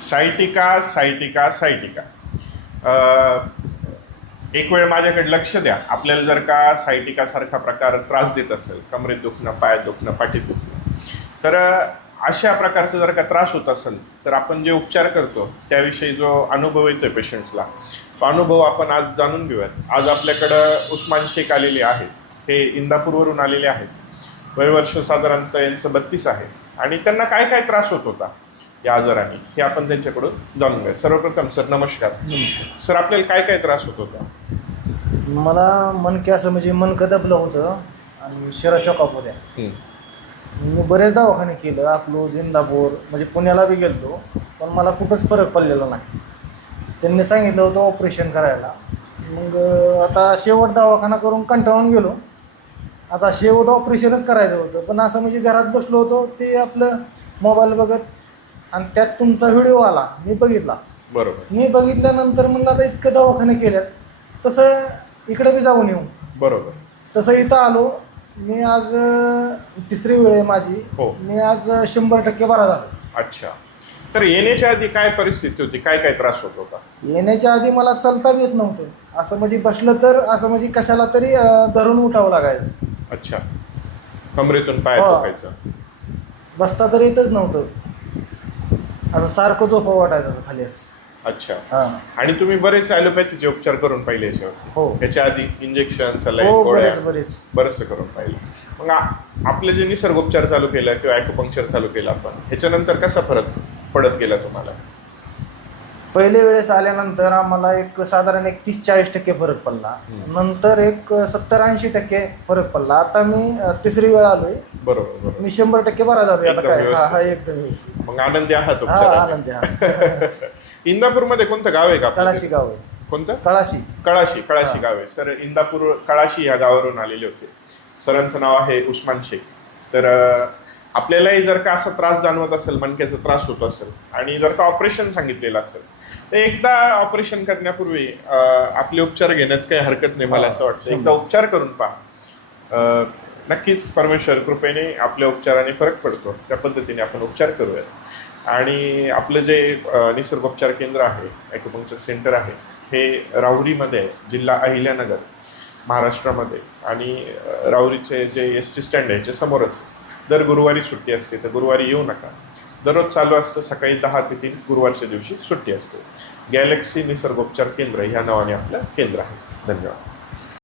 Sciatica sciatica sciatica. एक वेळ माझ्याकडे लक्ष द्या. आपल्याला जर का सायटिका सारखा प्रकार त्रास देत असेल, कमरेत दुखणं, पायात दुखणं, पाठीत दुखणं, तर अशा प्रकारचा जर का त्रास होत असेल तर आपण जे उपचार करतो त्याविषयी जो अनुभव येतोय पेशंट्सला, तो अनुभव आपण आज जाणून घेऊयात. आज आपल्याकडं उस्मान शेख आलेले आहेत. हे इंदापूरवरून आलेले आहेत. वयवर्ष साधारणतः यांचं 32 आहे आणि त्यांना काय काय त्रास होत होता या आजाराने हे आपण त्यांच्याकडून जाणून घेऊया. सर्वप्रथम सर नमस्कार. सर, आपल्याला काय काय त्रास होत होता? मला मनके असं म्हणजे मनकं दबलं होतं आणि शिरा चॉकअप होत्या. मी बरेच दवाखाने केलं, अकलूज, इंदापूर, म्हणजे पुण्याला बी गेलो, पण मला कुठंच फरक पडलेला नाही. त्यांनी सांगितलं होतं ऑपरेशन करायला. मग आता शेवट दवाखाना करून कंटाळून गेलो. आता शेवट ऑपरेशनच करायचं होतं, पण असं म्हणजे घरात बसलो होतो, ते आपलं मोबाईल बघत आणि त्यात तुमचा व्हिडिओ आला, मी बघितला. बरोबर. मी बघितल्यानंतर म्हणलं आता इतकं दवाखाने केल्यात, तसं इकडे बी जाऊन येऊ. बरोबर. तसं इथं आलो. मी आज तिसरी वेळ आहे माझी. हो. मी आज 100% बरा झालो. अच्छा. तर येण्याच्या आधी काय परिस्थिती होती, काय काय त्रास होत होता? येण्याच्या आधी मला चालता बी येत नव्हतं. असं म्हणजे बसलं तर असं म्हणजे कशाला तरी धरून उठावं लागायचं. अच्छा. कमरेतून पाय दुखायचं. बसता तर येतच नव्हतं. असं सारखं झोपं वाटायचं असं खाली असं. अच्छा. हां. आणि तुम्ही बरेच ॲलोपॅथीचे उपचार करून पाहिले याच्यावर? हो. याच्या आधी इंजेक्शन, सलाईन, हो, गोळ्या बरेच करून पाहिले. मग आपले जे निसर्गोपचार चालू केला किंवा ॲक्युपंक्चर चालू केला आपण, ह्याच्यानंतर कसा फरक पडत गेला तुम्हाला? पहिले वेळेस आल्यानंतर आम्हाला एक साधारण 30-40% फरक पडला. नंतर एक 70-80% फरक पडला. आता मी तिसरी वेळ आलोय. बरोबर. मी 100% बरा झालोय. आता एकदम काय व्यवस्थित. हा एकदम व्यवस्थित. मग आनंदी आहात हा, उपचाराने? आनंदी हा. इंदापूरमध्ये कोणतं गाव आहे का आपलं? कळाशी गाव आहे. कोणतं? कळाशी गाव आहे. सर, इंदापूर कळाशी या गावावरून आलेले होते. सरांचं नाव आहे उस्मान शेख. तर आपल्यालाही जर का असा त्रास जाणवत असेल, मणक्याचा त्रास होत असेल आणि जर का ऑपरेशन सांगितलेलं असेल, तर एकदा ऑपरेशन करण्यापूर्वी आपले उपचार घेण्यात काही हरकत नाही. मला असं वाटतं एकदा उपचार करून पहा. नक्कीच परमेश्वर कृपेने आपल्या उपचाराने फरक पडतो. त्या पद्धतीने आपण उपचार करूयात. आणि आपलं जे निसर्गोपचार केंद्र आहे, ॲक्युपंक्चर सेंटर आहे, हे राहुरीमध्ये आहे, जिल्हा अहिल्यानगर, महाराष्ट्रामध्ये. आणि राहुरीचे जे ST स्टँड आहे याच्या समोरच. दर गुरुवारी सुट्टी असते, तर गुरुवारी येऊ नका. दररोज चालू असतं सकाळी 10 ते 3, गुरुवारच्या दिवशी सुट्टी असते. गॅलेक्सी निसर्गोपचार केंद्र ह्या नावाने आपलं केंद्र आहे. धन्यवाद.